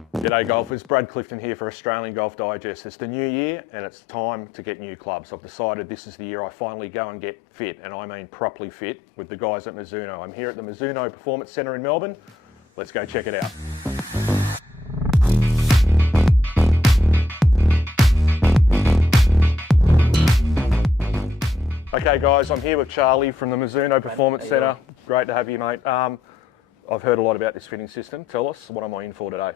G'day golfers, Brad Clifton here for Australian Golf Digest. It's the new year and it's time to get new clubs. I've decided this is the year I finally go and get fit, and I mean properly fit, with the guys at Mizuno. I'm here at the Mizuno Performance Centre in Melbourne. Let's go check it out. Okay guys, I'm here with Charlie from the Mizuno Performance Centre. Great to have you, mate. I've heard a lot about this fitting system. Tell us, what am I in for today?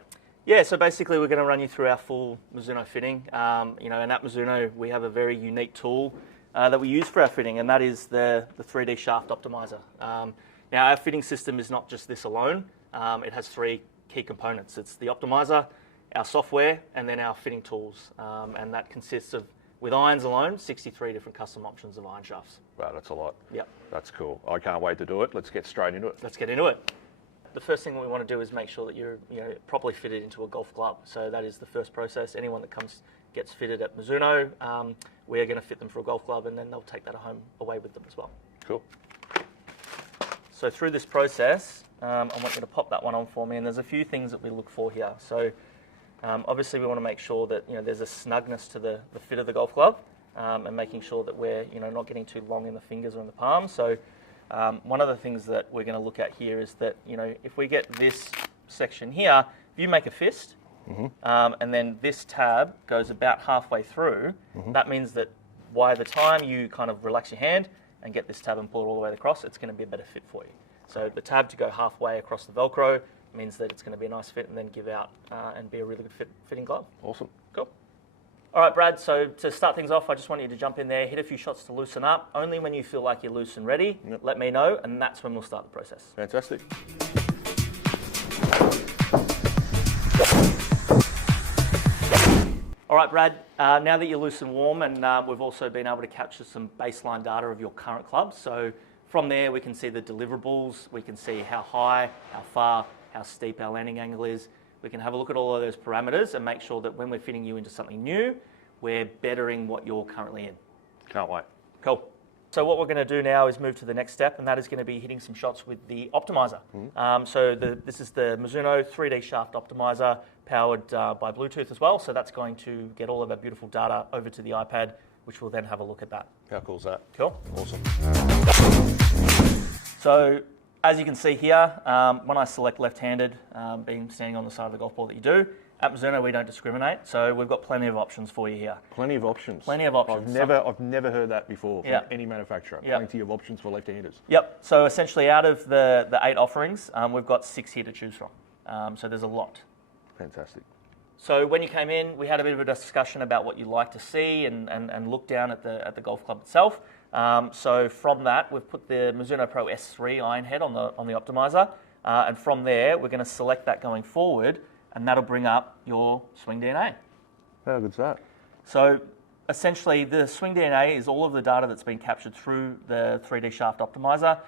Yeah, so basically we're going to run you through our full Mizuno fitting. And at Mizuno we have a very unique tool that we use for our fitting, and that is the 3D Shaft Optimiser. Now our fitting system is not just this alone. It has three key components. It's the optimizer, our software, and then our fitting tools. And that consists of, with irons alone, 63 different custom options of iron shafts. Wow, that's a lot. Yep. That's cool. I can't wait to do it. Let's get straight into it. Let's get into it. The first thing that we want to do is make sure that you're properly fitted into a golf club. So that is the first process. Anyone that gets fitted at Mizuno, we're going to fit them for a golf club, and then they'll take that home away with them as well. Cool. So through this process, I want you to pop that one on for me, and there's a few things that we look for here. So obviously we want to make sure that there's a snugness to the fit of the golf club, and making sure that we're not getting too long in the fingers or in the palm. So one of the things that we're going to look at here is that, if we get this section here, if you make a fist, and then this tab goes about halfway through, that means that by the time you kind of relax your hand and get this tab and pull it all the way across, it's going to be a better fit for you. So the tab to go halfway across the Velcro means that it's going to be a nice fit and then give out and be a really good fitting glove. Awesome. Cool. All right, Brad, so to start things off, I just want you to jump in there, hit a few shots to loosen up. Only when you feel like you're loose and ready, let me know, and that's when we'll start the process. Fantastic. All right, Brad, now that you're loose and warm, and we've also been able to capture some baseline data of your current club. So from there, we can see the deliverables, we can see how high, how far, how steep our landing angle is. We can have a look at all of those parameters and make sure that when we're fitting you into something new, we're bettering what you're currently in. Can't wait. Cool. So what we're going to do now is move to the next step, and that is going to be hitting some shots with the Optimizer. This is the Mizuno 3D Shaft Optimizer, powered by Bluetooth as well. So that's going to get all of our beautiful data over to the iPad, which will then have a look at that. How cool is that? Cool. Awesome. So as you can see here, when I select left-handed, being standing on the side of the golf ball that you do, at Mizuno we don't discriminate, so we've got plenty of options for you here. Plenty of options. Plenty of options. I've never heard that before from any manufacturer. Plenty of options for left-handers. Yep. So essentially, out of the 8 offerings, we've got 6 here to choose from. So there's a lot. Fantastic. So when you came in, we had a bit of a discussion about what you'd like to see and look down at the golf club itself. So from that, we've put the Mizuno Pro S3 iron head on the Optimizer, and from there, we're going to select that going forward, and that'll bring up your SwingDNA. How good's that? So essentially, the SwingDNA is all of the data that's been captured through the 3D Shaft Optimizer.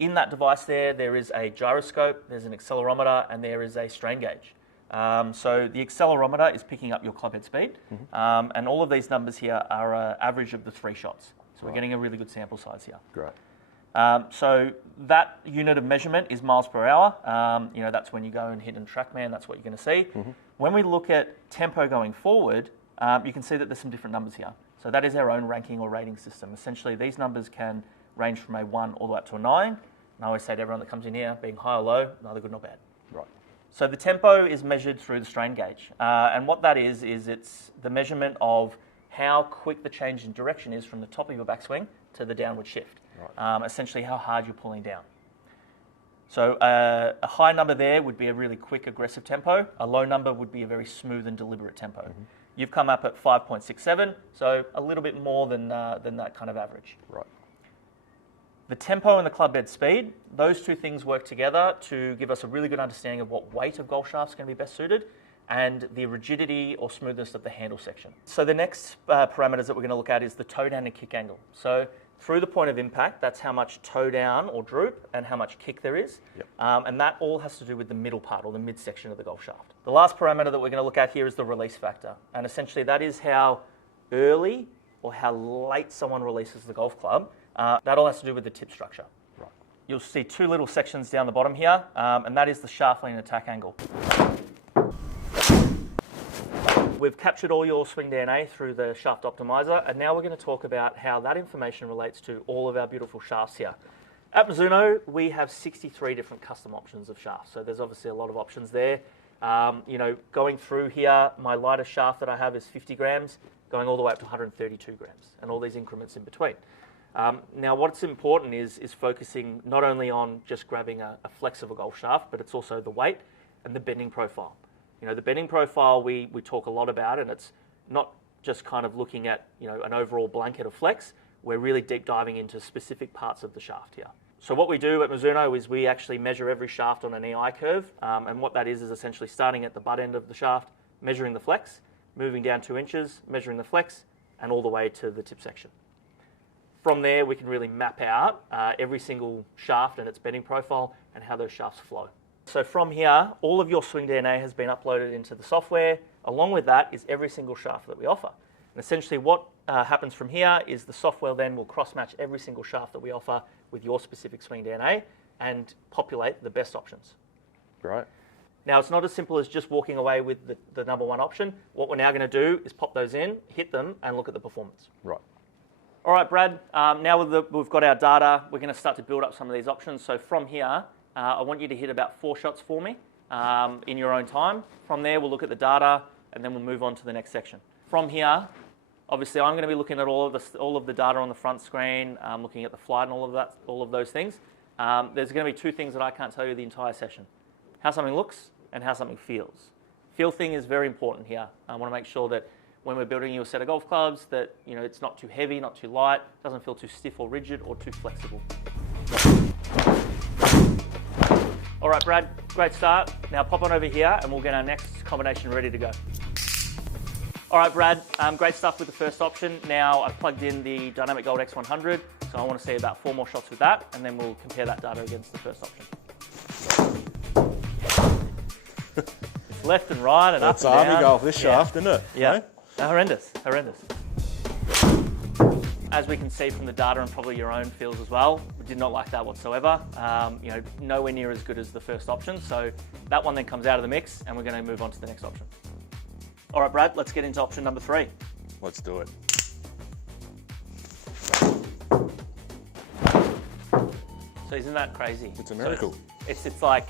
In that device there is a gyroscope, there's an accelerometer, and there is a strain gauge. So the accelerometer is picking up your clubhead speed, and all of these numbers here are an average of the 3 shots. So we're getting a really good sample size here. Great. So that unit of measurement is miles per hour. That's when you go and hit in TrackMan, that's what you're going to see. When we look at tempo going forward, you can see that there's some different numbers here. So that is our own ranking or rating system. Essentially, these numbers can range from a 1 all the way up to a 9. And I always say to everyone that comes in here, being high or low, neither good nor bad. Right. So the tempo is measured through the strain gauge. And what that is it's the measurement of how quick the change in direction is from the top of your backswing to the downward shift. Right. Essentially how hard you're pulling down. So a high number there would be a really quick, aggressive tempo. A low number would be a very smooth and deliberate tempo. You've come up at 5.67, so a little bit more than that kind of average. Right. The tempo and the club head speed, those two things work together to give us a really good understanding of what weight of golf shaft is going to be best suited, and the rigidity or smoothness of the handle section. So the next parameters that we're going to look at is the toe down and kick angle. So through the point of impact, that's how much toe down or droop and how much kick there is. Yep. And that all has to do with the middle part or the midsection of the golf shaft. The last parameter that we're going to look at here is the release factor. And essentially that is how early or how late someone releases the golf club. That all has to do with the tip structure. Right. You'll see two little sections down the bottom here, and that is the shaft lean attack angle. we've captured all your SwingDNA through the Shaft Optimiser, and now we're going to talk about how that information relates to all of our beautiful shafts here. At Mizuno, we have 63 different custom options of shafts, so there's obviously a lot of options there. Going through here, my lightest shaft that I have is 50 grams, going all the way up to 132 grams, and all these increments in between. Now, what's important is focusing not only on just grabbing a flex of a golf shaft, but it's also the weight and the bending profile. The bending profile we talk a lot about, and it's not just kind of looking at an overall blanket of flex. We're really deep diving into specific parts of the shaft here. So what we do at Mizuno is we actually measure every shaft on an EI curve, and what that is essentially starting at the butt end of the shaft, measuring the flex, moving down 2 inches, measuring the flex, and all the way to the tip section. From there, we can really map out every single shaft and its bending profile and how those shafts flow. So from here, all of your SwingDNA has been uploaded into the software. Along with that is every single shaft that we offer. And essentially what happens from here is the software then will cross-match every single shaft that we offer with your specific SwingDNA and populate the best options. Right. Now, it's not as simple as just walking away with the number one option. What we're now going to do is pop those in, hit them, and look at the performance. Right. All right, Brad, now we've got our data, we're going to start to build up some of these options. So from here, I want you to hit about 4 shots for me in your own time. From there, we'll look at the data, and then we'll move on to the next section. From here, obviously, I'm going to be looking at all of the data on the front screen, looking at the flight and all of those things. There's going to be 2 things that I can't tell you the entire session: how something looks and how something feels. Feel thing is very important here. I want to make sure that when we're building you a set of golf clubs, that it's not too heavy, not too light, doesn't feel too stiff or rigid or too flexible. All right, Brad, great start. Now pop on over here and we'll get our next combination ready to go. All right, Brad, great stuff with the first option. Now I've plugged in the Dynamic Gold X100, so I want to see about 4 more shots with that, and then we'll compare that data against the first option. It's left and right and That's up and down. army golf, this shaft, isn't it? Yeah, horrendous. As we can see from the data and probably your own feels as well, we did not like that whatsoever. Nowhere near as good as the first option. So that one then comes out of the mix, and we're going to move on to the next option. All right, Brad, let's get into option number 3. Let's do it. So isn't that crazy? It's a miracle. So it's like,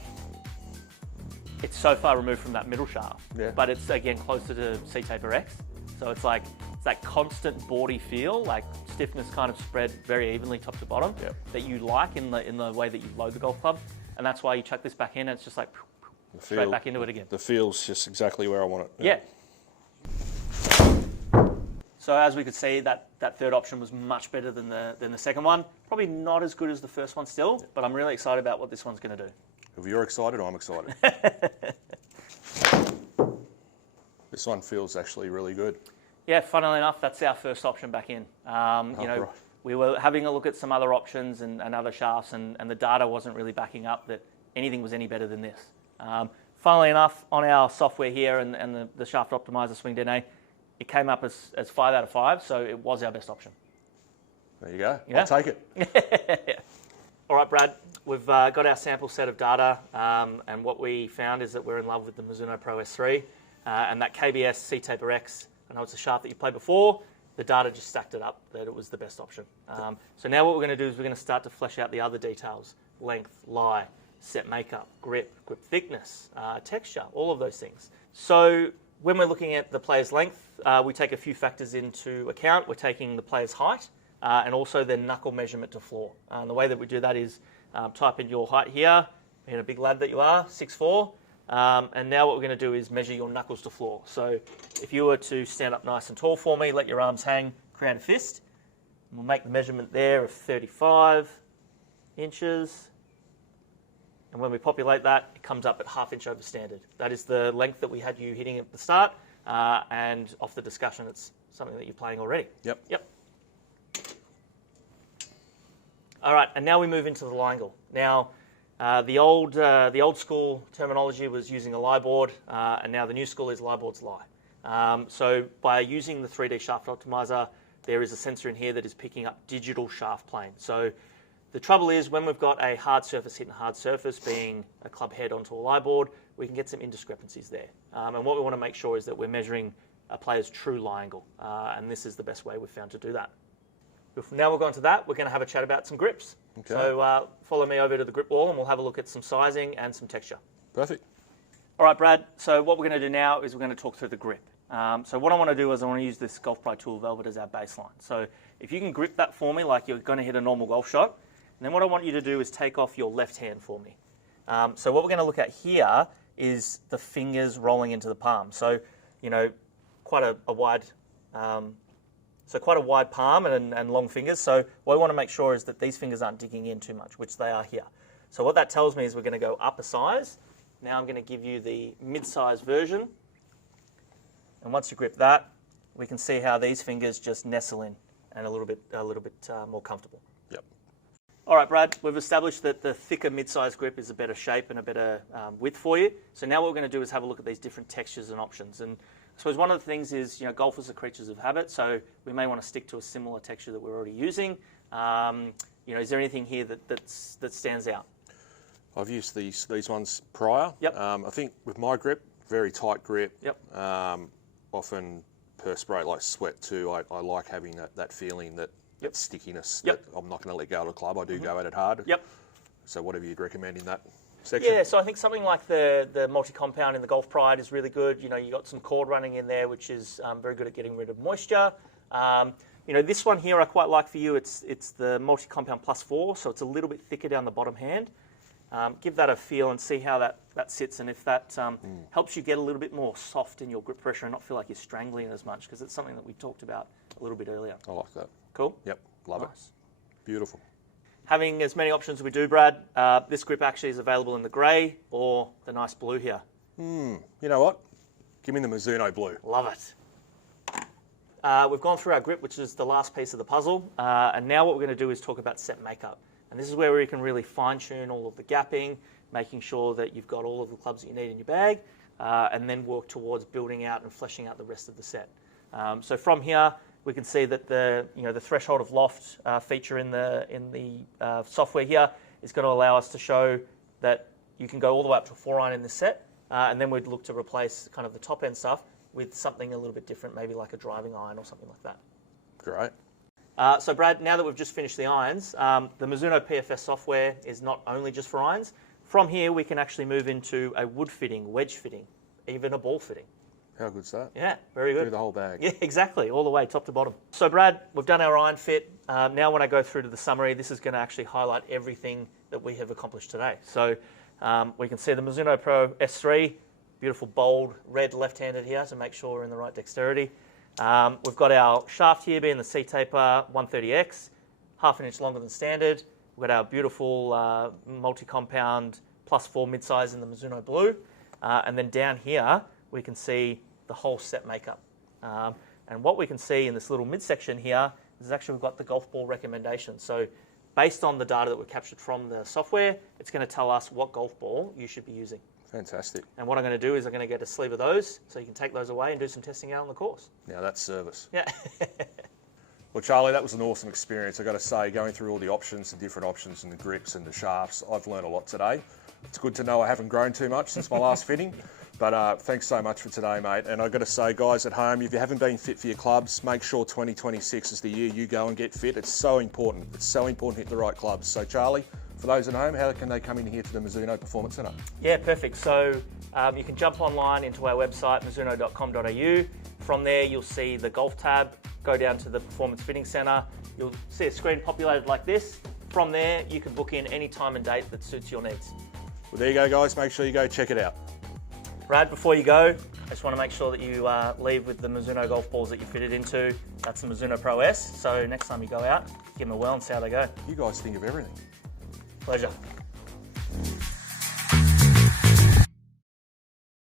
it's so far removed from that middle shaft, but it's again closer to C-Taper X. So it's like, it's that constant boardy feel, like stiffness kind of spread very evenly top to bottom, that you like in the way that you load the golf club. And that's why you chuck this back in and it's just like straight back into it again. The feel's just exactly where I want it. Yeah. So as we could see, that third option was much better than the second one. Probably not as good as the first one still, but I'm really excited about what this one's going to do. If you're excited, I'm excited. This one feels actually really good. Yeah, funnily enough, that's our first option back in. Right. We were having a look at some other options and other shafts, and the data wasn't really backing up that anything was any better than this. Funnily enough, on our software here and the Shaft Optimiser SwingDNA, it came up as 5 out of 5, so it was our best option. There you go. Yeah. I'll take it. All right, Brad, we've got our sample set of data, and what we found is that we're in love with the Mizuno Pro S3, and that KBS C-Taper X. I know it's a shaft that you played before. The data just stacked it up that it was the best option. So now what we're going to do is we're going to start to flesh out the other details: length, lie, set makeup, grip thickness, texture, all of those things. So when we're looking at the player's length, we take a few factors into account. We're taking the player's height and also their knuckle measurement to floor. And the way that we do that is type in your height here, being a big lad that you are, 6'4". And now what we're going to do is measure your knuckles to floor. So if you were to stand up nice and tall for me, let your arms hang, create a fist. We'll make the measurement there of 35 inches. And when we populate that, it comes up at 1/2 inch over standard. That is the length that we had you hitting at the start. And off the discussion, it's something that you're playing already. Yep. All right, and now we move into the lie angle. Now, the old school terminology was using a lie board, and now the new school is lie boards lie. So by using the 3D Shaft Optimiser, there is a sensor in here that is picking up digital shaft plane. So the trouble is when we've got a hard surface hitting a hard surface, being a club head onto a lie board, we can get some indiscrepancies there. And what we want to make sure is that we're measuring a player's true lie angle, and this is the best way we've found to do that. Now we'll go on to that, we're going to have a chat about some grips. Okay. So follow me over to the grip wall and we'll have a look at some sizing and some texture. Perfect. All right, Brad, so what we're going to do now is we're going to talk through the grip. So what I want to do is I want to use this Golf Pride Tool Velvet as our baseline. So if you can grip that for me like you're going to hit a normal golf shot, and then what I want you to do is take off your left hand for me. So what we're going to look at here is the fingers rolling into the palm. So, you know, quite a wide palm and long fingers. So what I want to make sure is that these fingers aren't digging in too much, which they are here. So what that tells me is we're going to go up a size. Now I'm going to give you the mid-size version. And once you grip that, we can see how these fingers just nestle in and a little bit more comfortable. Yep. All right, Brad, we've established that the thicker mid-size grip is a better shape and a better width for you. So now what we're going to do is have a look at these different textures and options. And I suppose one of the things is, you know, golfers are creatures of habit, so we may want to stick to a similar texture that we're already using. You know, is there anything here that stands out? I've used these ones prior. Yep. I think with my grip, very tight grip. Yep. Often perspirate like sweat too. I like having that feeling, that stickiness. Yep. That I'm not going to let go of the club. I do go at it hard. Yep. So whatever you'd recommend in that section? Yeah, so I think something like the multi-compound in the Golf Pride is really good. You know, you got some cord running in there, which is very good at getting rid of moisture. You know, this one here I quite like for you. It's the multi-compound +4, so it's a little bit thicker down the bottom hand. Give that a feel and see how that sits, and if that helps you get a little bit more soft in your grip pressure and not feel like you're strangling it as much, because it's something that we talked about a little bit earlier. I like that. Cool? Yep, love it. Beautiful. Having as many options as we do, Brad, this grip actually is available in the grey or the nice blue here. You know what? Give me the Mizuno blue. Love it. We've gone through our grip, which is the last piece of the puzzle, and now what we're going to do is talk about set makeup. And this is where we can really fine-tune all of the gapping, making sure that you've got all of the clubs that you need in your bag, and then work towards building out and fleshing out the rest of the set. So from here, we can see that the threshold of loft feature in the software here is going to allow us to show that you can go all the way up to a 4-iron in this set, and then we'd look to replace kind of the top end stuff with something a little bit different, maybe like a driving iron or something like that. Great. So Brad, now that we've just finished the irons, the Mizuno PFS software is not only just for irons. From here, we can actually move into a wood fitting, wedge fitting, even a ball fitting. How good's that? Yeah, very good. Through the whole bag. Yeah, exactly, all the way, top to bottom. So Brad, we've done our iron fit. Now when I go through to the summary, this is going to actually highlight everything that we have accomplished today. So we can see the Mizuno Pro S3, beautiful bold red left-handed here to make sure we're in the right dexterity. We've got our shaft here being the C-Taper 130X, half an inch longer than standard. We've got our beautiful multi-compound +4 mid-size in the Mizuno Blue. And then down here, we can see the whole set makeup. And what we can see in this little midsection here is actually we've got the golf ball recommendation. So based on the data that we've captured from the software, it's going to tell us what golf ball you should be using. Fantastic. And what I'm going to do is I'm going to get a sleeve of those so you can take those away and do some testing out on the course. Now that's service. Yeah. Well, Charlie, that was an awesome experience. I've got to say, going through all the options, the different options and the grips and the shafts, I've learned a lot today. It's good to know I haven't grown too much since my last fitting. But thanks so much for today, mate. And I've got to say, guys at home, if you haven't been fit for your clubs, make sure 2026 is the year you go and get fit. It's so important. It's so important to hit the right clubs. So, Charlie, for those at home, how can they come in here to the Mizuno Performance Centre? Yeah, perfect. So you can jump online into our website, mizuno.com.au. From there, you'll see the golf tab. Go down to the Performance Fitting Centre. You'll see a screen populated like this. From there, you can book in any time and date that suits your needs. Well, there you go, guys. Make sure you go check it out. Brad, before you go, I just want to make sure that you leave with the Mizuno golf balls that you fitted into. That's the Mizuno Pro S. So next time you go out, give them a whirl and see how they go. You guys think of everything. Pleasure.